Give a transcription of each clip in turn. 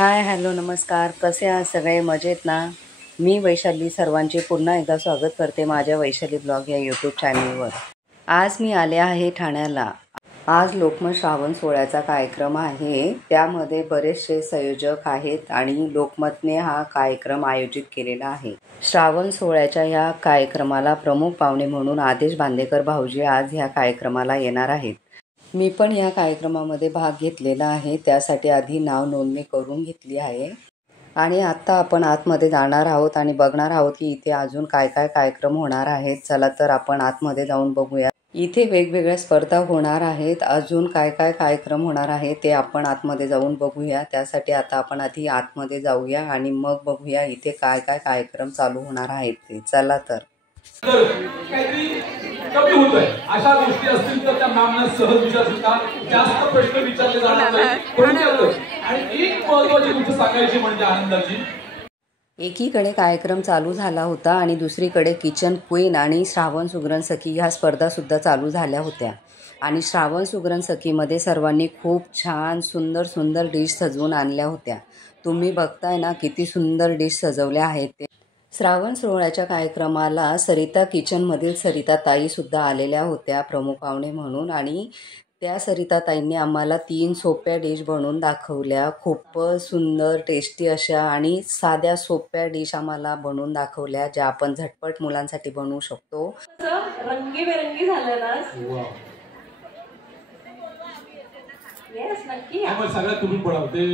Hi hello नमस्कार, कसे आहात सगळे? मजेत ना? मी वैशाली सर्वांचे पुन्हा एकदा स्वागत करते माझ्या वैशाली ब्लॉग या यूट्यूब चॅनलवर। आज मी आले आहे ठाण्याला। आज लोकमत श्रावण सोहळ्याचा कार्यक्रम आहे, त्यामध्ये बरेचसे संयोजक आहेत आणि लोकमतने हा कार्यक्रम आयोजित केलेला आहे। श्रावण सोहळ्याच्या या कार्यक्रमाला प्रमुख पाहुणे म्हणून आदेश बांदेकर भाऊजी आज ह्या कार्यक्रमाला येणार आहेत। मी पण या कार्यक्रमामध्ये भाग घेतलेला आहे, त्यासाठी आधी नाव नोंदणी करून घेतली आहे आणि आत्ता आपण आतमध्ये जाणार आहोत आणि बघणार आहोत की इथे अजून काय काय कार्यक्रम होणार आहेत। चला तर आपण आतमध्ये जाऊन बघूया। इथे वेगवेगळ्या स्पर्धा होणार आहेत, अजून काय काय कार्यक्रम होणार आहे ते आपण आतमध्ये जाऊन बघूया। त्यासाठी आता आपण आधी आतमध्ये जाऊया आणि मग बघूया इथे काय काय कार्यक्रम चालू होणार आहेत ते। चला तर कमी होतोय अशा गोष्टी असतील तर त्या मॅमना सहज विचारता, जास्त प्रश्न विचारले जाणार नाही। आणि एक महत्त्वाची गोष्ट सांगायची म्हणजे आनंदाची, एकीकडे कार्यक्रम चालू झाला होता आणि दुसरीकडे किचन क्वीन आणि श्रावण सुगरण सखी ह्या स्पर्धा सुद्धा चालू झाल्या होत्या। आणि श्रावण सुगरण सखीमध्ये सर्वांनी खूप छान सुंदर सुंदर डिश सजवून आणल्या होत्या। तुम्ही बघताय ना किती सुंदर डिश सजवल्या आहेत ते। श्रावण सोहळ्याच्या कार्यक्रमाला सरिता किचनमधील सरिता ताई सुद्धा आलेल्या होत्या प्रमुख पाहुणे म्हणून, आणि त्या सरिता ताईंनी आम्हाला 3 सोप्या डिश बनवून दाखवल्या। खूप सुंदर टेस्टी अशा आणि साध्या सोप्या डिश आम्हाला बनवून दाखवल्या, ज्या आपण झटपट मुलांसाठी बनवू शकतो। रंगीबेरंगी झालं ना? येस नक्की। सगळ्यात तुम्ही पडावते।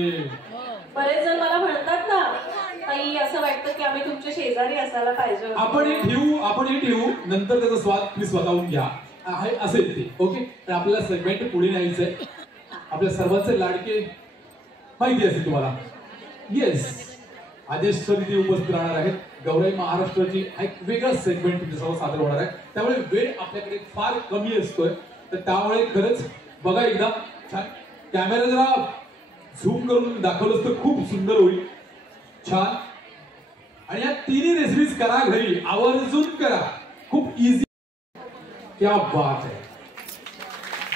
बरेच जण मला म्हणतात ना ताई, असं वाटतं की आम्ही तुमच्या शेजारी असायला पाहिजे। आपण हे ठेवू नंतर त्याचा स्वाद तुम्ही स्वतःहून घ्या आहे असेल ते। ओके, तर आपल्याला सेगमेंट पुढे न्यायचंय। आपल्या सर्वांचे लाडके माहिती असेल तुम्हाला, येस आदेश सर इथे उपस्थित राहणार आहेत। गौरव महाराष्ट्राची एक वेगळा सेगमेंट तुमच्यासमोर सादर होणार आहे, त्यामुळे वेळ आपल्याकडे फार कमी असतोय, तर त्यामुळे खरंच बघा एकदा छान कॅमेरा जरा झूम करून दाखवलं तर खूप सुंदर होईल। छान। आणि या 3 रेसिपीज करा घरी, आवर्जून करा, खूप इझी। क्या बात है।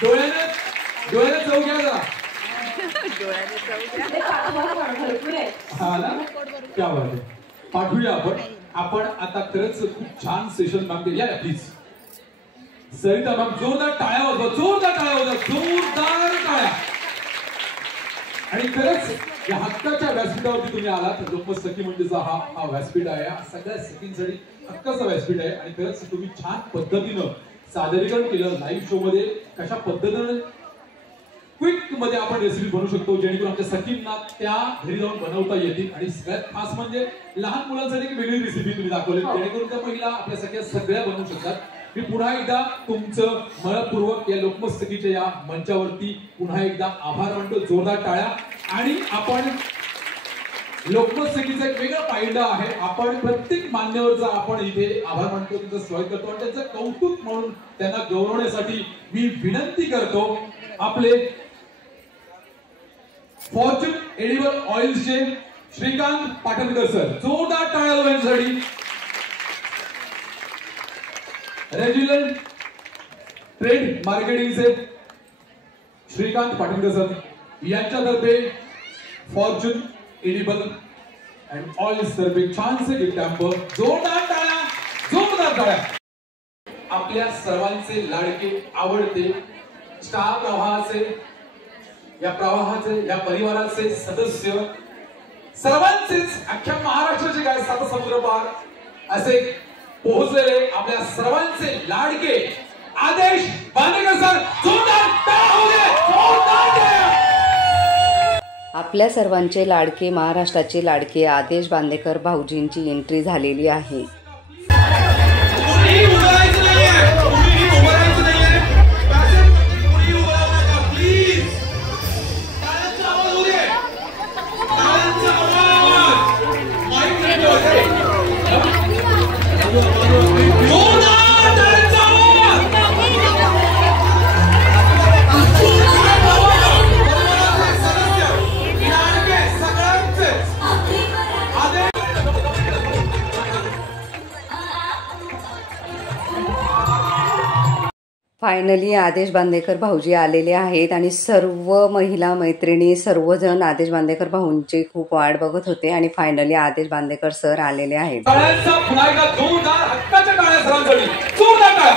डोळ्याने चव घ्या जरा। हा ना, क्या बात है। पाठवूया आपण आता खरंच खूप छान सेशन मॅम केली आहे। प्लीज सरिता मॅम, जोरदार टाळ्या वाजवा, जोरदार टाळ्या वाजवा, जोरदार टाळ्या। आणि खरंच या हक्काच्या व्यासपीठावरती तुम्ही आलात। लोकमत सखी म्हणजे हा व्यासपीठ आहे, सगळ्या सखींसाठी हक्काचं व्यासपीठ आहे। आणि खरंच तुम्ही छान पद्धतीनं सादरीकरण केलं लाईव्ह शो मध्ये, कशा पद्धतीनं क्विक मध्ये आपण रेसिपी बनवू शकतो जेणेकरून आमच्या सखींना त्या घरी जाऊन बनवता येतील। आणि सगळ्यात खास म्हणजे लहान मुलांसाठी एक वेगळी रेसिपी तुम्ही दाखवली, जेणेकरून त्या महिला आपल्या सगळ्या बनवू शकतात। मी पुन्हा एकदा तुमचं मनपूर्वक या लोकमत सखीच्या या मंचावरती पुन्हा एकदा आभार मानतो। जोरदार टाळ्या। आणि आपण लोकमत सखीचा एक वेगळा फायदा आहे, आपण प्रत्येक मान्यवरचा आपण इथे आभार मानतो, त्यांचं स्वागत करतो आणि त्यांचं कौतुक म्हणून त्यांना गौरवण्यासाठी मी विनंती करतो आपले फॉर्च्यून एडिबल ऑइल्सचे श्रीकांत पाटणकर सर, जोरदार टाळ्या यांच्यासाठी। रेजिडेंट ट्रेड मार्केटिंगचे श्रीकांत पाटणकर सर यांच्यातर्फे फॉर्च्यून एडिबल अँड ऑइल्स तर्फे छानसे गिफ्ट हॅम्पर। जोरदार टाळ्या, जोरदार टाळ्या। आपल्या सर्वांचे लाडके आवडते स्टार प्रवाहाचे या परिवाराचे सदस्य, सर्वांचेच अख्ख्या महाराष्ट्राचे काय सात समुद्र पार असे पोहोचलेले आपल्या सर्वांचे लाडके आदेश बांदेकर सर, जोरदार टाळ्या होऊ दे, जोरदार टाळ्या। आपल्या सर्वांचे लाडके महाराष्ट्राचे लाडके आदेश बांदेकर भाऊजींची एंट्री झालेली आहे। फायनली आदेश बांदेकर भाऊजी आलेले आहेत आणि सर्व महिला मैत्रिणी सर्वजण आदेश बांदेकर भाऊंची खूप वाट बघत होते आणि फायनली आदेश बांदेकर सर आलेले आहेत. टाळ्यांचा पुन्हा एकदा जोरदार हक्काच्या टाळ्या सरांसाठी, जोरदार टाळ्या.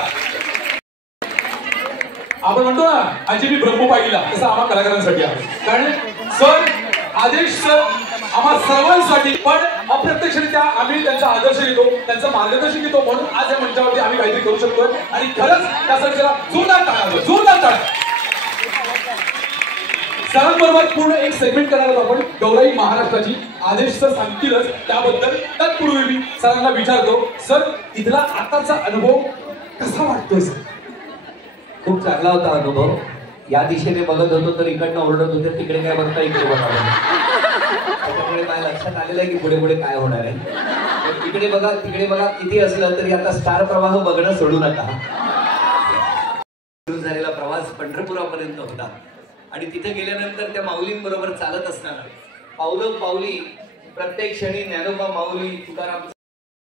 आपण म्हणतो ना आजी मी ब्रह्म पाहिला, तसं आम्हा कलाकारांसाठी आहे. कारण सर आदेश सर आम्हा सर्वांसाठी, पण अप्रत्यक्षरित्या आम्ही त्यांचा आदर्श घेतो, त्यांचं मार्गदर्शन घेतो, म्हणून आज या मंचावरती आम्ही काहीतरी करू शकतो आणि खरंच त्यासाठी त्याला जोरदार टाळ्या, जोरदार टाळ्या. सरांबरोबर पूर्ण एक सेगमेंट करणार आहोत आपण गौराई महाराष्ट्राची. आदेश सर सांगतीलच त्याबद्दल. तत्पूर्वी मी सरांना विचारतो, सर इथला आताचा अनुभव कसा वाटतोय सर? खूप चांगला होता अनुभव. या दिशेने बघत होतो तर इकडनं ओरडत होते, तिकडे काय बघता इकडे बघा. त्याच्यामुळे माझ्या लक्षात आलेलं आहे की पुढे पुढे काय होणार आहे. इकडे बघा तिकडे बघा किती असलं तरी आता स्टार प्रवाह बघणं सोडू नका. सुरू झालेला प्रवास पंढरपुरापर्यंत होता आणि तिथे गेल्यानंतर त्या माऊलींबरोबर चालत असताना पावलं पावली प्रत्येक क्षणी ज्ञानोबा माऊली तुकाराम.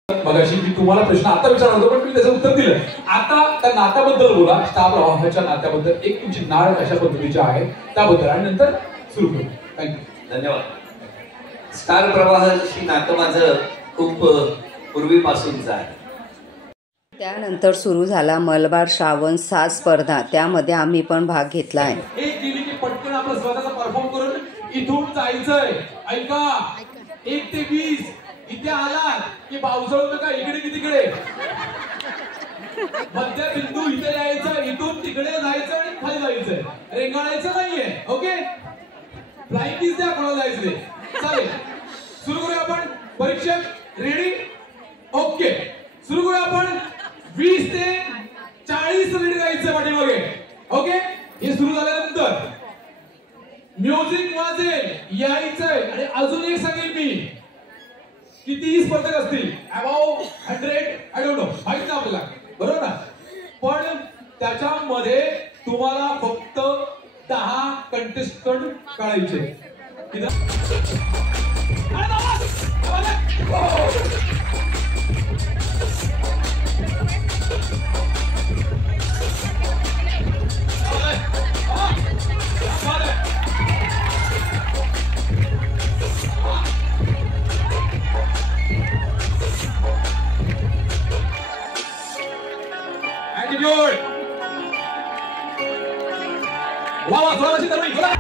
मगाशी मी तुम्हाला प्रश्न आता विचारला होता पण मी त्याचं उत्तर दिलं. आता त्या नात्याबद्दल बोला, स्टार प्रवाहाच्या नात्याबद्दल. एक तुमची नाळ कशा पद्धतीची आहे त्याबद्दल आणि नंतर सुरू करू. थँक्यू. धन्यवाद. स्टार प्रवाहाशी नातं माझं खूप पूर्वीपासूनच आहे. त्यानंतर सुरू झाला मलबार श्रावण 7 स्पर्धा. त्यामध्ये आम्ही पण भाग घेतला आहे. एक गेली की पटकन आपलं स्वतःचा परफॉर्म करून इथून जायचंय. ऐका, 1 ते 20 इथे आलात की पावसाळू नका इकडे की तिकडे. मध्य बिंदू इथे यायचं, इथून तिकडे जायचं आणि खाली जायचंय. रेंगाळायचं नाहीये. ओके, फ्लाइंग किस द्या कोणाला जायचं. चालेल, सुरू करूया आपण. परीक्षक रेडी? ओके, सुरू करूया आपण. 20 ते 40 मिनिट जायचं पाठीमागे. ओके, हे सुरू झाल्यानंतर म्युझिक वाजेल, यायचंय. आणि अजून एक सांगेल मी, कितीही स्पर्धक असतील, अबाव 100 आय डोंट नो, माहित नाही आपल्याला, बरोबर ना, पण त्याच्यामध्ये तुम्हाला फक्त 10 कंटेस्टंट काढायचे. वा वा, जोराशी तरुणी, बोला.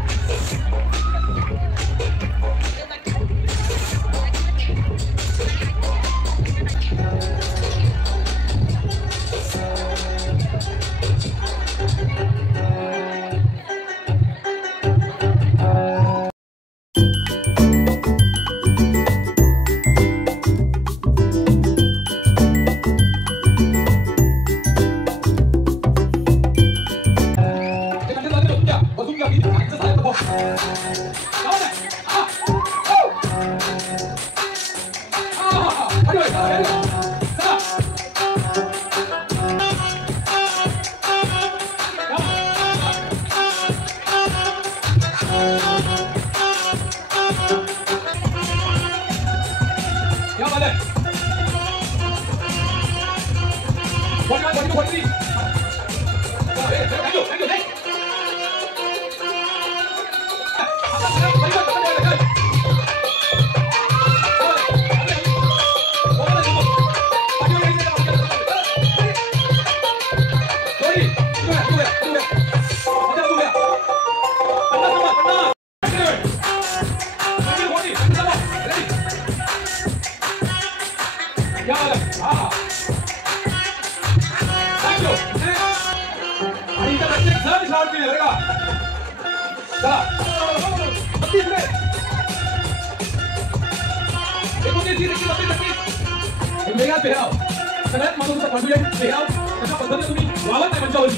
सगळ्यात महत्त्वाचा कॉन्फिडंट पेहराव कशा पद्धतीने तुम्ही वावरत आहे मंचावरती.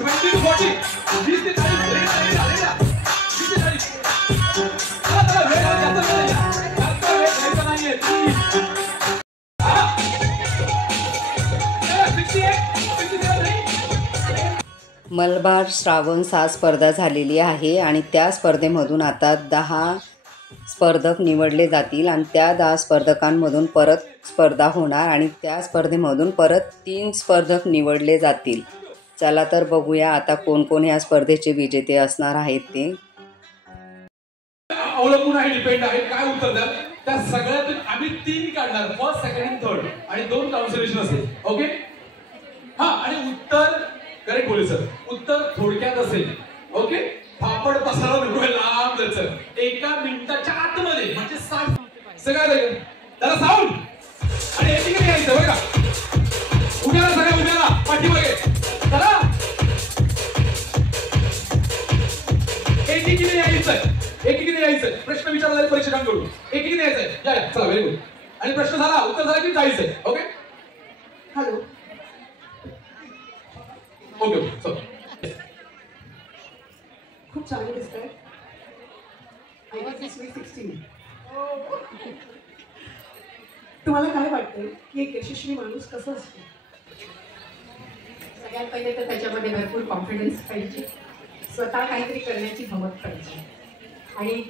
20 to 40, 20 ते 40, मलबार श्रावण 7 स्पर्धा झालेली आहे आणि त्या स्पर्धेमधून आता 10 स्पर्धक निवडले जातील आणि त्या 10 स्पर्धकांमधून परत स्पर्धा होणार आणि त्या स्पर्धेमधून परत 3 स्पर्धक निवडले जातील. चला तर बघूया आता कोण कोण ह्या स्पर्धेचे विजेते असणार आहेत ते. अवलंबून आहे, डिपेंड आहे काय उत्तर द्या. त्या सगळ्यातून आम्ही 3 काढणार, फर्स्ट सेकंड आणि थर्ड, आणि 2 ट्रान्सलेशन असेल. ओके हा, आणि उत्तर करेक्ट बोले सर, उत्तर थोडक्यात असेल. ओके फापड पसारा नको लांब जायचं, 1 मिनिटाच्या आतमध्ये म्हणजे 60 सगळं जरा साऊंड आणि एटिंग यायचं बरं का. उद्याला सगळ्या उद्याला पाठीमागे चला, एकीने यायचं, प्रश्न विचारला परीक्षकांकडून एकीने यायचंय. या चला, व्हेरी गुड. आणि प्रश्न झाला, उत्तर झालं की जायचंय. ओके हॅलो, ओके चल. खूप चांगले दिसत आहे. I was sweet 16. तुम्हाला काय वाटतंय की एक यशस्वी माणूस कसं असतो? सगळ्यात पहिले तर त्याच्यामध्ये भरपूर कॉन्फिडन्स पाहिजे, स्वतः काहीतरी करण्याची हिंमत पाहिजे, आणि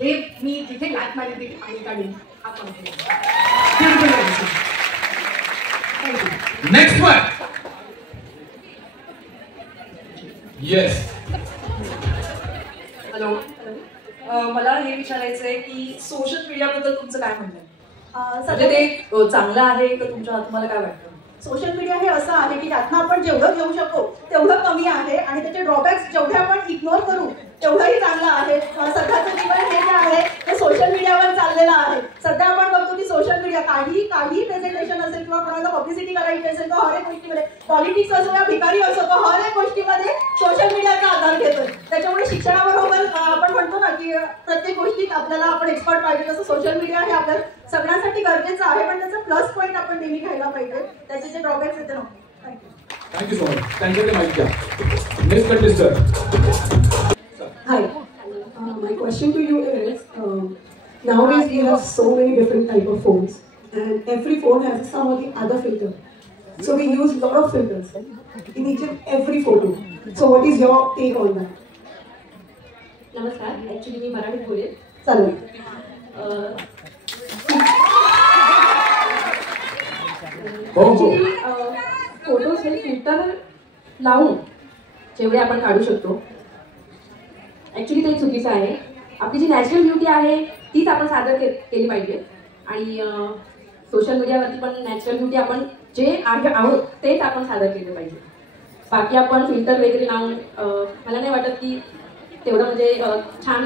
जे मी जिथे लात मारली तिथे पाणी काढून हा confidence. Next one. Yes. Hello, मला हे विचारायचं आहे की सोशल मीडियाबद्दल तुमचं काय म्हणणं आहे? म्हणजे ते चांगलं आहे का तुमच्या तुम्हाला काय वाटतं? सोशल मीडिया हे असं आहे की त्यातनं आपण जेवढं घेऊ शकतो तेवढं कमी आहे, आणि त्याचे ड्रॉबॅक्स जेवढे आपण इग्नोर करू तेवढंही चांगलं आहे. सध्याचं जीवन हे जे आहे ते सोशल मीडियावर चाललेलं आहे. सध्या आपण बघतो की सोशल मीडिया काही प्रेझेंटेशन असेल किंवा कोणाला पब्लिसिटी करायची असेल तर हर एक गोष्टीमध्ये, पॉलिटिक्स असो या भिकारी असो, तो हर एक गोष्टीमध्ये सोशल मीडियाचा आधार घेतोय. त्याच्यामुळे शिक्षणाबरोबर आपण म्हणतो ना की प्रत्येक गोष्टीत आपल्याला आपण एक्सपर्ट पाहिजे, तसं सोशल मीडिया हे आपल्या सगळ्यांसाठी गरजेचं आहे, पण त्याचा प्लस पॉईंट आपण नेहमी घ्यायला पाहिजे. त्याचे जे ड्रॉबॅक्स येते नको. Thank you so much. त्यांच्याकडे माहिती द्या. Next contestant. Hi, my question to you is, nowadays we have so many different type of phones, and every phone has some or the other filter. So we use lot of filters in each and every photo. So what is your take on that? नमस्कार, actually मी मराठीत बोलेल. चालेल. Photos हे filter लावून जेवढे आपण काढू शकतो ॲक्च्युली ते चुकीचं आहे. आपली जी नॅचरल ब्युटी आहे तीच आपण सादर केली पाहिजे, आणि सोशल मीडियावरती पण नॅचरल ब्युटी आपण जे आहोत तेच आपण सादर केलं पाहिजे. बाकी आपण फिल्टर वगैरे लावून मला नाही वाटत की तेवढं म्हणजे छान,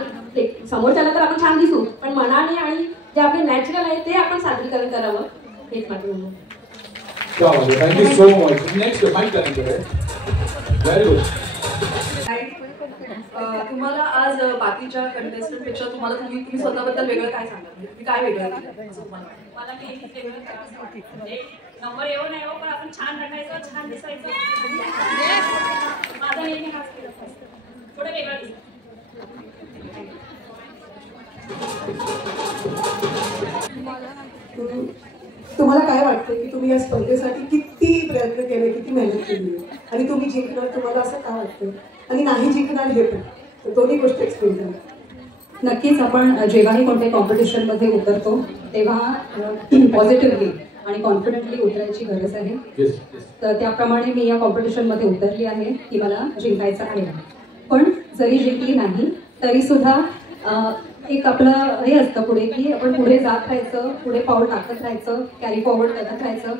समोरच्याला तर आपण छान दिसू, पण मनाने आणि जे आपले नॅचरल आहे ते आपण सादरीकरण करावं, हेच माझं म्हणणं. Thank you so much. Next mic त्यांच्याकडे. Very good. तुम्हाला आज बाकीच्या कंटेस्टंट पेक्षा तुम्हाला तुम्ही स्वतःबद्दल वेगळं काय सांगा? तुम्ही काय वेगळं मला नेहमीच वेगळं करायचं वाटतं. नंबर येऊ नाही हो, पण आपण छान रटायचं, छान दिसायचं. माझा नेहमी हाच केलं थोडं वेगळं दिसतं. तुम्हाला काय वाटतं की तुम्ही या स्पर्धेसाठी किती प्रयत्न केले, किती मेहनत केली, आणि तुम्ही जिंकणार तुम्हाला असं काय वाटतं, आणि नाही जिंकणार हे पण, तर दोन्ही गोष्टी एक्सप्लेन करा. नक्कीच आपण जेव्हाही कोणत्याही कॉम्पिटिशनमध्ये उतरतो तेव्हा पॉझिटिव्हली आणि कॉन्फिडंटली उतरायची गरज आहे. तर त्याप्रमाणे मी या कॉम्पिटिशनमध्ये उतरली आहे की मला जिंकायचं आहे. पण जरी जिंकली नाही तरी सुद्धा एक आपलं हे असतं पुढे की आपण पुढे जात राहायचं, पुढे पाऊल टाकत राहायचं, कॅरी फॉरवर्ड करत राहायचं.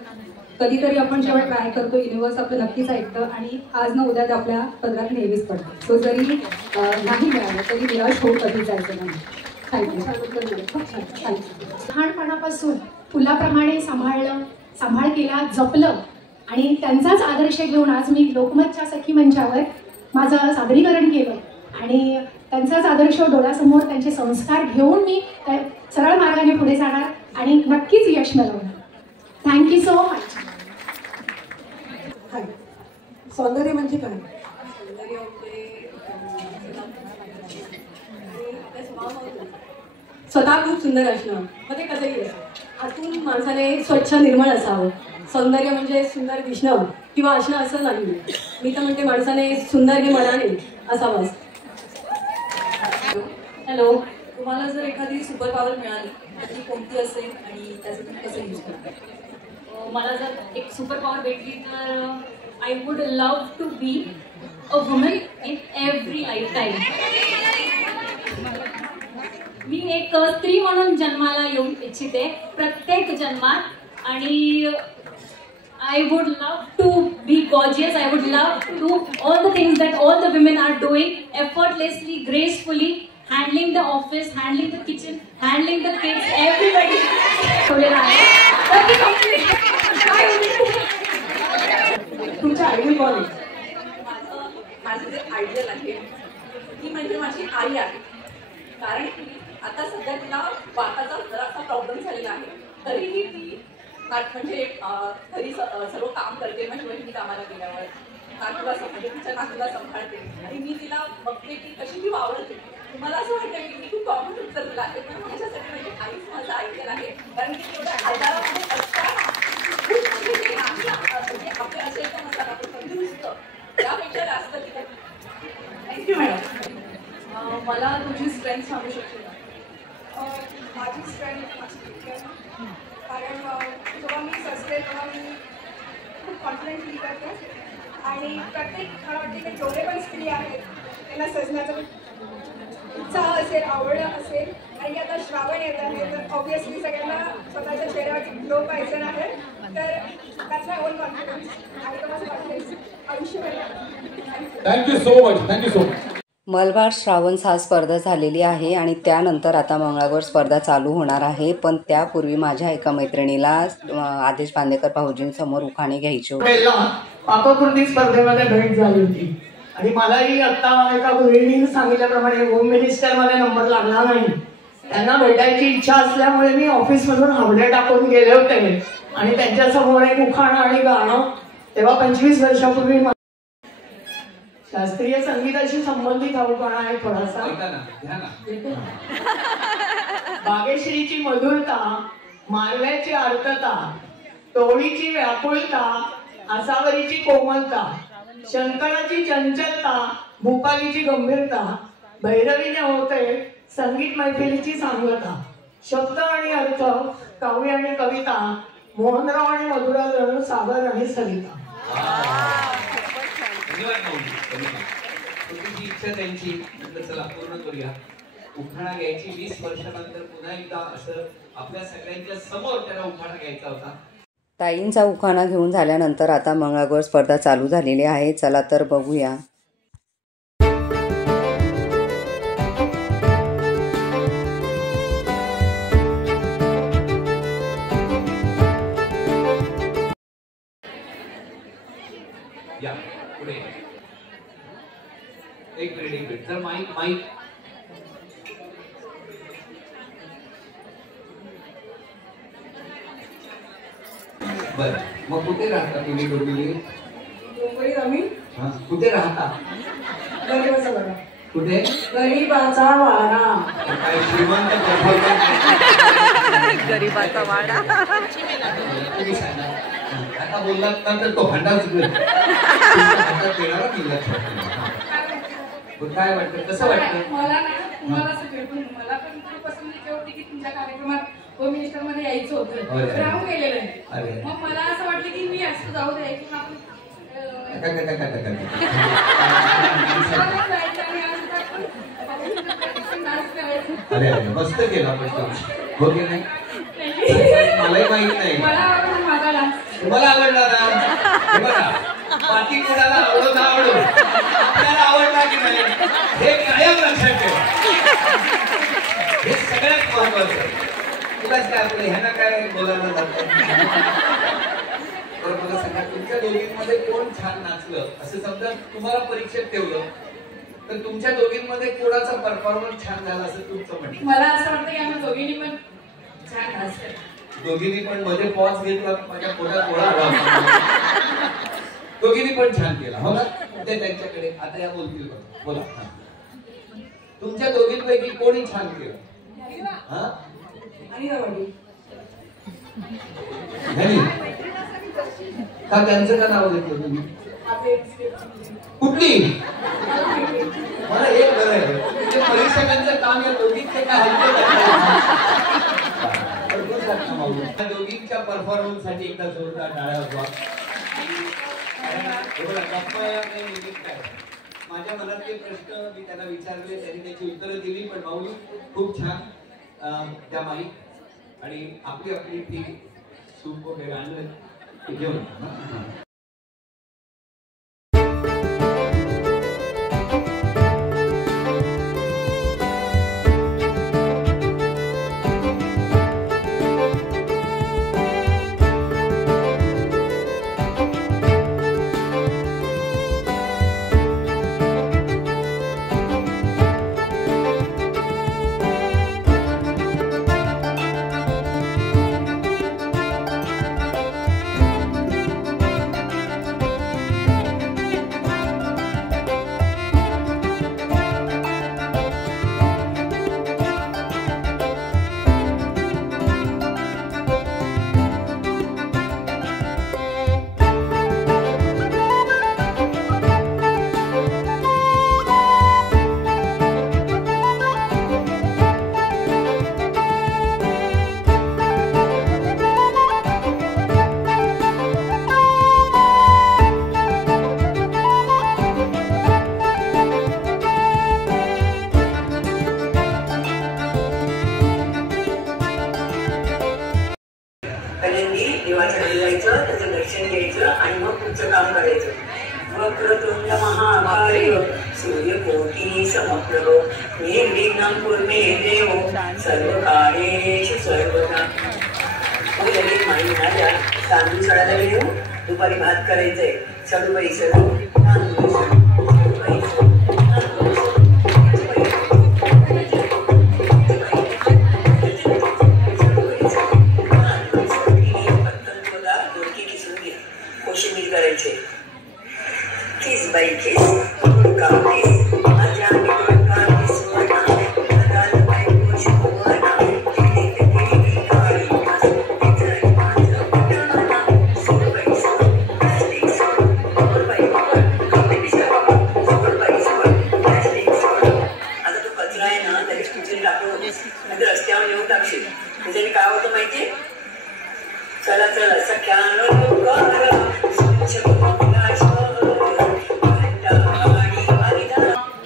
कधीतरी आपण जेव्हा ट्राय करतो युनिवर्स आपलं नक्कीच ऐकतं, आणि आज ना उद्या ते आपल्या पदरात नेहमीच पडतं. सो जरी नाही मिळालं तरी निराश होऊन कधीच जायचं नाही. थँक्यू. खूप छान. थँक्यू. लहानपणापासून फुलाप्रमाणे सांभाळ केला, जपलं, आणि त्यांचाच आदर्श घेऊन आज मी लोकमतच्या सखी मंचावर माझं सादरीकरण केलं, आणि त्यांचाच आदर्श डोळ्यासमोर, त्यांचे संस्कार घेऊन मी सरळ मार्गाने पुढे जाणार आणि नक्कीच यश मिळवणार. Thank you so much. सौंदर्य म्हणजे काय? स्वतः खूप सुंदर असणं, मग ते कसंही असं आतून माणसाने स्वच्छ निर्मळ असावं. सौंदर्य म्हणजे सुंदर दिसणं किंवा असणं असं नाही. मी तर म्हणते माणसाने सुंदर हे मनाने असावं. हॅलो, तुम्हाला जर एखादी सुपर पॉवर मिळाली तर ती कोणती असेल आणि त्याचं तुम्ही कसं यूज करता? मला जर एक सुपर पॉवर भेटली तर I would love to be a woman in every lifetime. मी एक स्त्री म्हणून जन्माला येऊ इच्छिते प्रत्येक जन्मात आणि I would love to be gorgeous. I would love to do all the things that all the women are doing effortlessly, gracefully, handling the office, handling the kitchen, handling the kids, everybody. तुमच्या ideal call माझं जे ideal आहे ती म्हणजे माझी आई आहे. कारण की आता सध्या तिला वाताचा जरासा प्रॉब्लेम झालेला आहे तरीही ती म्हणजे घरी सर्व काम करते. म्हणजे वहिनी कामाला गेल्यावर नातूला म्हणजे तिच्या नातूला सांभाळते आणि मी तिला बघते की कशी ती वावरते. मला असं वाटतं की मी खूप कॉमन उत्तर दिलं आहे पण माझ्यासाठी म्हणजे आईच माझं ऐकलं आहे. कारण की तेवढ्या आजारामध्ये असताना म्हणजे आपले असेल तर म्हणतात आपण तंदुरुस्त त्यापेक्षा जास्त तिथे. Thank you madam. मला तुझी स्ट्रेंथ सांगू शकते का? माझी स्ट्रेंथ कारण जेव्हा मी सजते तेव्हा मी खूप कॉन्फिडंट फील करते आणि प्रत्येक मला वाटते की जेवढे पण स्त्री आहेत त्यांना सजण्याचा उत्साह असेल आवड असेल आणि आता श्रावण येत आहे तर ऑब्व्हियसली सगळ्यांना स्वतःच्या चेहऱ्यावरती ग्लो पाहिजे आहे तर दॅट्स माय ओन कॉन्फिडन्स आणि तो माझा कॉन्फिडन्स आयुष्यभर. Thank you so much. Thank you so much. Malabar Shravan हा स्पर्धा झालेली आहे आणि त्यानंतर आता मंगळागौर स्पर्धा चालू होणार आहे. पण त्यापूर्वी माझ्या एका मैत्रिणीला आदेश बांदेकर भाऊजींसमोर उखाणे घ्यायचे होते. पाककृती स्पर्धेमध्ये भेट झाली होती आणि मलाही आता एका गृहिणीने सांगितल्याप्रमाणे होम मिनिस्टर मध्ये नंबर लागला नाही. त्यांना भेटायची इच्छा असल्यामुळे मी ऑफिसमधून हावडे टाकून गेले होते आणि त्यांच्यासमोर एक उखाणं आणि गाणं. तेव्हा 25 वर्षापूर्वी शास्त्रीय संगीताशी संबंधित हा उखाणा आहे थोडासा. बागेश्रीची मधुरता, मालव्याची आर्तता, टोळीची व्याकुळता, आसावरीची कोमलता, शंकराची चंचलता, भूपालीची गंभीरता, भैरवीने होते संगीत मैफिलीची सांगता, शब्द आणि अर्थ, काव्य आणि कविता, मोहनराव आणि मधुरा जणू सागर आणि सरिता. तुमची इच्छा त्यांची चला पूर्ण करूया. उखाणा घ्यायची 20 वर्षानंतर पुन्हा एकदा असं आपल्या सगळ्यांच्या समोर त्याला उखाणा घ्यायचा होता. ताईंचा उखाणा घेऊन झाल्यानंतर आता मंगळागौर स्पर्धा चालू झालेली आहे. चला तर बघूया. या पुढे एक मिनिट जर माईक बर मग कुठे राहता तुम्ही दोघी? कुठे राहता? कुठे? गरीबाचा वाडा. काय श्रीमंत गरीबाचा वाडा आता बोललात तर तो भांडाच काय वाटतं कसं वाटतं? मला ना तुम्हाला असं भेटून मला पण खूप पसंती होती की तुमच्या कार्यक्रमात होम मिनिस्टर मध्ये यायचं होतं. राहून गेलेलं आहे. मग मला असं वाटलं की मी असं जाऊ दे की आपण अरे अरे मस्त केला पण हो की नाही? मलाही माहित नाही. तुम्हाला आवडला ना? बघा बाकी कोणाला आवडत आवडो आपल्याला आवडला की नाही हे कायम लक्षात ठेवा. हे सगळ्यात महत्वाचं. तुलाच काय आपलं ह्यांना काय बोलायला जातं. तर मला सांगा तुमच्या दोघींमध्ये कोण छान नाचलं असं समजा तुम्हाला परीक्षेत ठेवलं तर तुमच्या दोघींमध्ये कोणाचा परफॉर्मन्स छान झाला असं तुमचं म्हणणं? मला असं वाटतं की आम्ही दोघींनी पण छान नाचलं. दोघींनी पण मध्ये पॉज घेतला माझ्या पोटात गोळा आला. दोघींनी पण छान केला हो ना? ते त्यांच्याकडे आता या बोलतील बोला. तुमच्या दोघींपैकी कोणी छान केलं? का त्यांचं का नाव घेतलं तुम्ही? कुठली? मला एक बरं आहे परीक्षकांचं काम या दोघींचं दोघींच्या परफॉर्मन्स साठी एकदा जोरदार टाळ्या वाजवा. माझ्या मनातले प्रश्न मी त्यांना विचारले, त्यांनी त्याची उत्तरं दिली. पण माऊली खूप छान त्या माईक आणि आपली आपली ती सूप वगैरे आणलं घेऊन. जायचं, त्याचं दर्शन घ्यायचं आणि मग पुढचं काम करायचं. वक्रतुंड महाकाय सूर्यकोटी समप्रभ निर्विघ्नं कुर्मे देव सर्वकार्येषु सर्वदा. मग लगेच माई म्हणाल्या तांदूळ सडायला येऊ, दुपारी भात करायचंय, सडूबाई सडू तांदूळ कोशिंबीर करायचे. किस बाई किस का किस माझ्या रस्त्यावर येऊन टाकशील. त्याच्याने काय होतं माहितीये? चला चला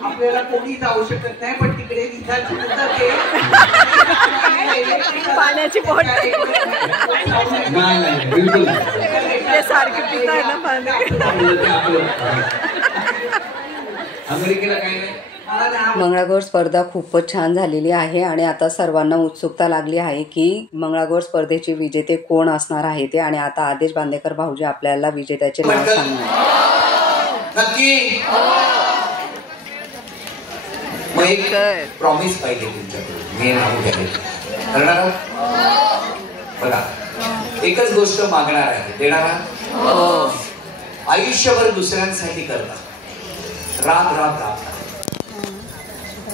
आपल्याला कोणी जाऊ शकत नाही, पण तिकडे पाण्याची बॉटल बिलकुल सारखे पिताय ना पाणी. अमेरिकेला काही नाही. मंगळागौर स्पर्धा खूपच छान झालेली आहे आणि आता सर्वांना उत्सुकता लागली आहे की मंगळागौर स्पर्धेचे विजेते कोण असणार आहे ते. आणि आता आदेश बांदेकर भाऊजी आपल्याला विजेत्याचे नाव सांगणार. नक्की मग एक प्रॉमिस पाहिजे तुमच्याकडून, मी नाव घ्यावे करणार बघा. एकच गोष्ट मागणार आहे, देणार. आयुष्यभर दुसऱ्यांसाठी करता, राब राब राब.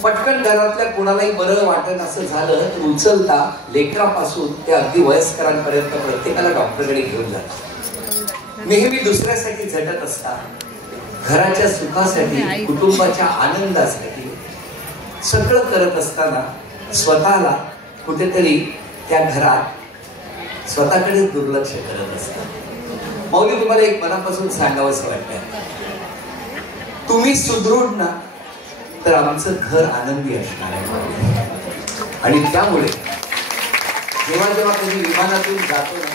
पटकन घरातल्या कोणालाही बरं वाटत असं झालं तर उचलता लेकरापासून ते अगदी वयस्करांपर्यंत प्रत्येकाला डॉक्टरकडे घेऊन जातात. नेहमी दुसऱ्यासाठी झटत असतात, घराच्या सुखासाठी, कुटुंबाच्या आनंदासाठी सगळं करत असताना स्वतःला कुठेतरी त्या घरात स्वतःकडे दुर्लक्ष करत असतात. माऊली तुम्हाला एक मनापासून सांगावंसं वाटतं, तुम्ही सुदृढ ना तर आमचं घर आनंदी असणार आहे. आणि त्यामुळे जेव्हा जेव्हा कधी विमानातून जातो ना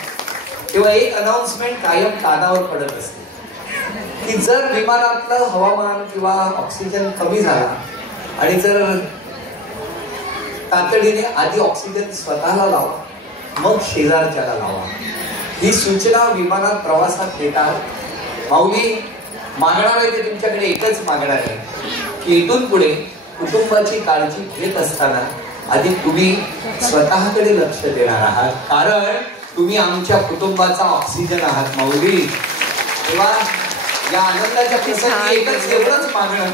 तेव्हा एक अनाउन्समेंट कायम कानावर पडत असते की जर विमानातलं हवामान किंवा ऑक्सिजन कमी झाला आणि जर तातडीने आधी ऑक्सिजन स्वतःला लावा मग शेजारच्याला लावा. ही सूचना विमानात प्रवासात देतात. माऊली मागणार आहे ते तुमच्याकडे एकच मागणार आहे की इथून पुढे कुटुंबाची काळजी घेत असताना आधी तुम्ही स्वतःकडे लक्ष देणार आहात, कारण तुम्ही आमच्या कुटुंबाचा ऑक्सिजन आहात. माऊली तेव्हा या आनंदाच्या प्रसंगी एकच एवढंच मागणं,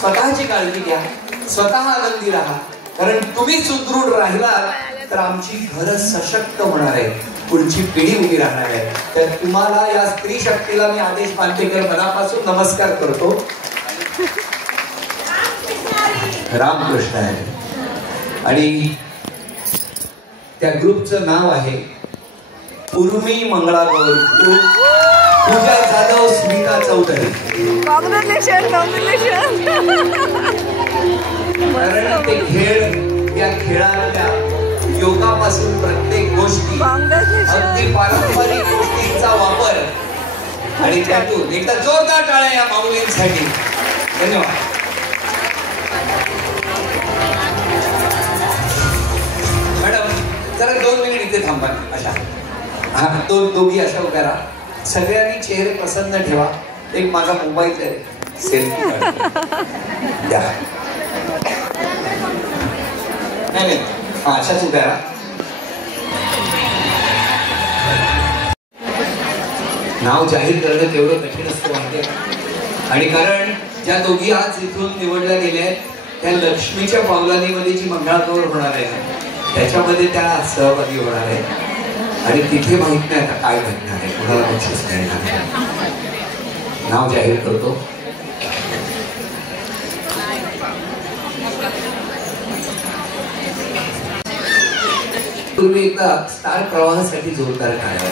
स्वतःची काळजी घ्या, स्वतः आनंदी राहा, कारण तुम्ही सुदृढ राहिलात तर आमची घरं सशक्त होणार आहे, पुढची पिढी उभी राहणार आहे. तर तुम्हाला या स्त्री शक्तीला मी आदेश बांदेकर मनापासून नमस्कार करतो. रामकृष्ण आहे. आणि त्या ग्रुपचं नाव आहे उर्मी मंगळागौर ग्रुप, पूजा जाधव, स्मिता चौधरी. कारण ते खेळ, या खेळातल्या योगापासून प्रत्येक गोष्टी, अगदी पारंपरिक गोष्टींचा वापर, आणि त्यातून एकदा जोरदार टाळ्या या माऊलींसाठी. धन्यवाद. मॅडम जरा 2 मिनिट इथे थांबा. अशा हा दोघी अशा उभ्या राहा. सगळ्यांनी चेहरे प्रसन्न ठेवा. एक माझा मोबाईल आहे, सेल्फी द्या. नाही हा अशाच उभ्या राहा. नाव जाहीर करणं तेवढं कठीण असतं माहितीये का? आणि कारण ज्या दोघी आज इथून निवडल्या गेल्या आहेत त्या लक्ष्मीच्या पावलांमध्ये जी मंगळागौर होणार आहे त्याच्यामध्ये त्या सहभागी होणार आहे. आणि तिथे माहित नाही आता काय घडणार आहे, कुणाला बक्षीस मिळणार आहे. नाव जाहीर करतो. तुम्ही एकदा स्टार प्रवाहासाठी जोरदार टाळ्या.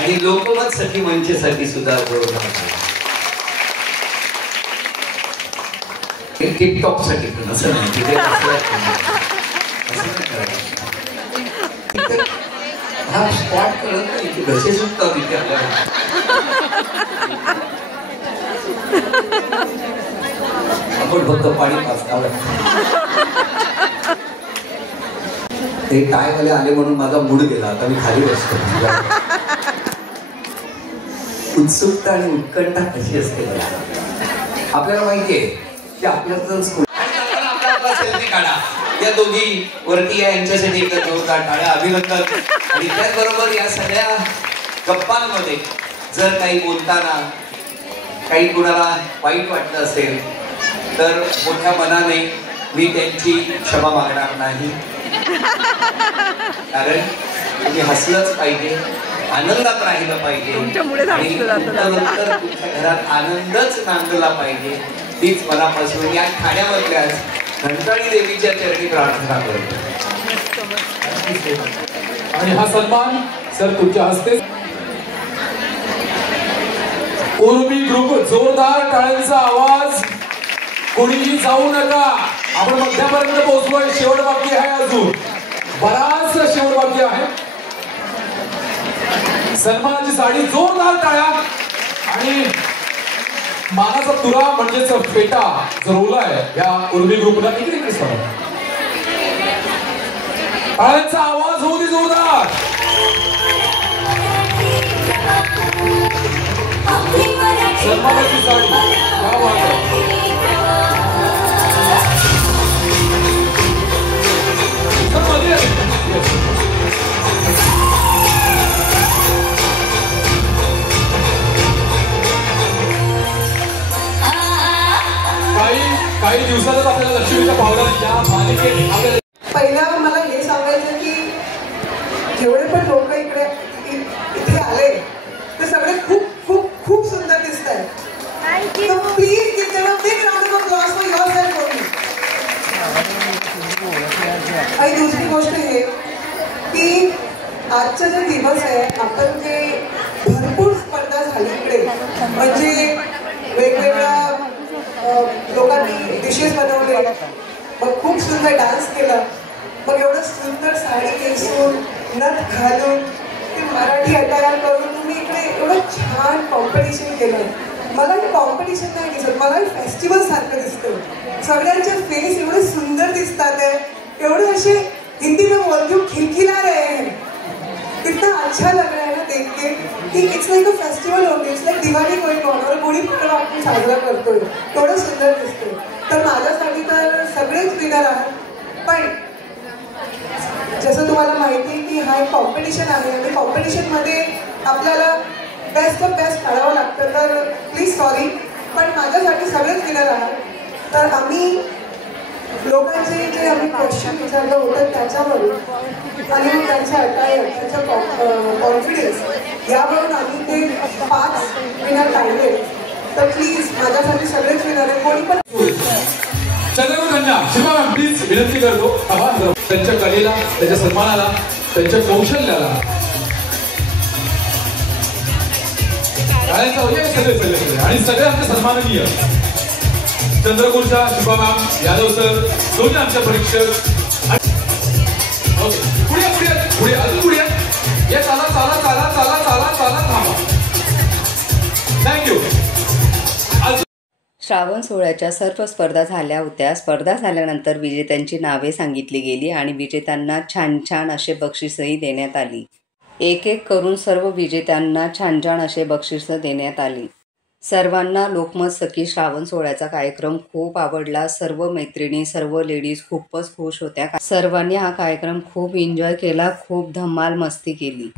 आणि लोकमत साठी, मंचसाठी सुद्धा जोरदार. टिकटॉक साठी पण असं नाही, तिथे हा स्पॉट कळत नाही की कसे सुटतात तिथे आपल्याला. आपण फक्त पाणी पाचता. ते टायवाले आले म्हणून माझा मूड गेला. आता मी खाली बसतो. उत्सुकता आणि उत्कंठा कशी असते आपल्याला माहितीये की आपल्याला सेल्फी काढा. या दोघी वरती आहे यांच्यासाठी एकदा जोरदार टाळ्या, अभिनंदन. आणि त्याचबरोबर या सगळ्या गप्पांमध्ये जर काही बोलताना काही कुणाला वाईट वाटलं असेल तर मोठ्या मनाने मी त्यांची क्षमा मागणार नाही. कारण तुम्ही हसलंच पाहिजे, आनंदात राहिलं पाहिजे, आणि नंतर तुमच्या घरात आनंदच नांदला पाहिजे. तीच मनापासून या ठाण्यामधल्या घंटाळी देवीच्या चरणी प्रार्थना करतो. आणि हा सन्मान सर तुमच्या हस्ते. उर्मी ग्रुप, जोरदार टाळ्यांचा आवाज. कोणीही जाऊ नका, आपण मध्यापर्यंत पोहोचलोय. शेवट बाकी आहे, अजून बराच शेवट बाकी आहे. सन्मानाची साडी, जोरदार टाळ्या. आणि मानाचा तुरा म्हणजेच फेटा जरवलाय या उर्मी ग्रुपला. इकडे टाळ्यांचा आवाज होऊ दे जोरदार. सन्मानाची साडी, क्या बात आहे. काही दिवसातच आपल्याला लक्ष्मीच्या पावलांच्या मालिकेत आपल्याला. पहिला मला हे सांगायचं की जेवढे पण लोक इथे आले ते सगळे खूप खूप खूप सुंदर दिसत आहेत. Please give them a big round of applause for yourself only. आणि दुसरी गोष्ट हे की आजचा जो दिवस आहे, आपण जे भरपूर स्पर्धा झाली इकडे, म्हणजे वेगवेगळ्या लोकांनी डिशेस बनवले, मग खूप सुंदर डान्स केला, मग एवढं सुंदर साडी नेसून नथ घालून ते मराठी अटायर करून तुम्ही इकडे एवढं छान कॉम्पिटिशन केलं. मला हे कॉम्पिटिशन नाही दिसत, मला हे फेस्टिवल सारखं दिसतं. सगळ्यांचे फेस एवढे सुंदर दिसतात आहे, एवढे असे हिंदी में बोलती हूँ खिलखिला रहे हैं. कितना अच्छा लग रहा है ना देख के कि इट्स लाइक अ फेस्टिवल होते. इट्स लाइक दिवाळी कोई और गुढीपाडवा आपण साजरा करतोय, एवढं सुंदर दिसतोय. तर माझ्यासाठी तर सगळेच विनर आहेत. पण जसं तुम्हाला माहिती आहे की हा एक कॉम्पिटिशन आहे आणि कॉम्पिटिशनमध्ये आपल्याला बेस्ट ऑफ बेस्ट काढावं लागतं. तर प्लीज सॉरी, पण माझ्यासाठी सगळेच विनर आहात. तर आम्ही लोकांचे जे आम्ही क्वेश्चन विचारलं होतं त्याच्यावरून आणि त्यांच्या अटायर, त्यांचा कॉन्फिडन्स यावरून आम्ही ते 5 विनर काढले. तर प्लीज माझ्यासाठी सगळेच विनर आहे, कोणी पण. चंद्रपूर कन्या शिल्पा मॅम प्लीज विनंती करतो, आभार करतो त्यांच्या कलेला, त्यांच्या सन्मानाला, त्यांच्या कौशल्याला. सगळे आणि सगळे आमचे सन्माननीय चंद्रपूरच्या शिल्पा मॅम, यादव सर, दोन्ही आमच्या परीक्षक. ओके पुढे पुढे पुढे अजून पुढे या. चाला चाला चाला चाला चाला चाला थांबा. थँक्यू. श्रावण सोहळ्याच्या सर्व स्पर्धा झाल्या होत्या. स्पर्धा झाल्यानंतर विजेत्यांची नावे सांगितली गेली आणि विजेत्यांना छान छान असे बक्षीसही देण्यात आली. एक एक करून सर्व विजेत्यांना छान छान असे बक्षीस देण्यात आली. सर्वांना लोकमत सखी श्रावण सोहळ्याचा कार्यक्रम खूप आवडला. सर्व मैत्रिणी, सर्व लेडीज खूपच खुश होत्या. सर्वांनी हा कार्यक्रम खूप एन्जॉय केला, खूप धमाल मस्ती केली.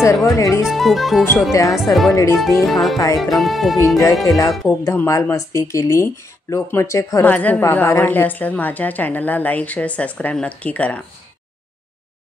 सर्व लेडीज खूप खुश होत्या. सर्व लेडीजनी हा कार्यक्रम खूप एन्जॉय केला, खूप धमाल मस्ती केली. लोकमतचे खरंच खूप आभार. आवडले असल्यास माझ्या चॅनलला लाईक, शेअर, सबस्क्राईब नक्की करा.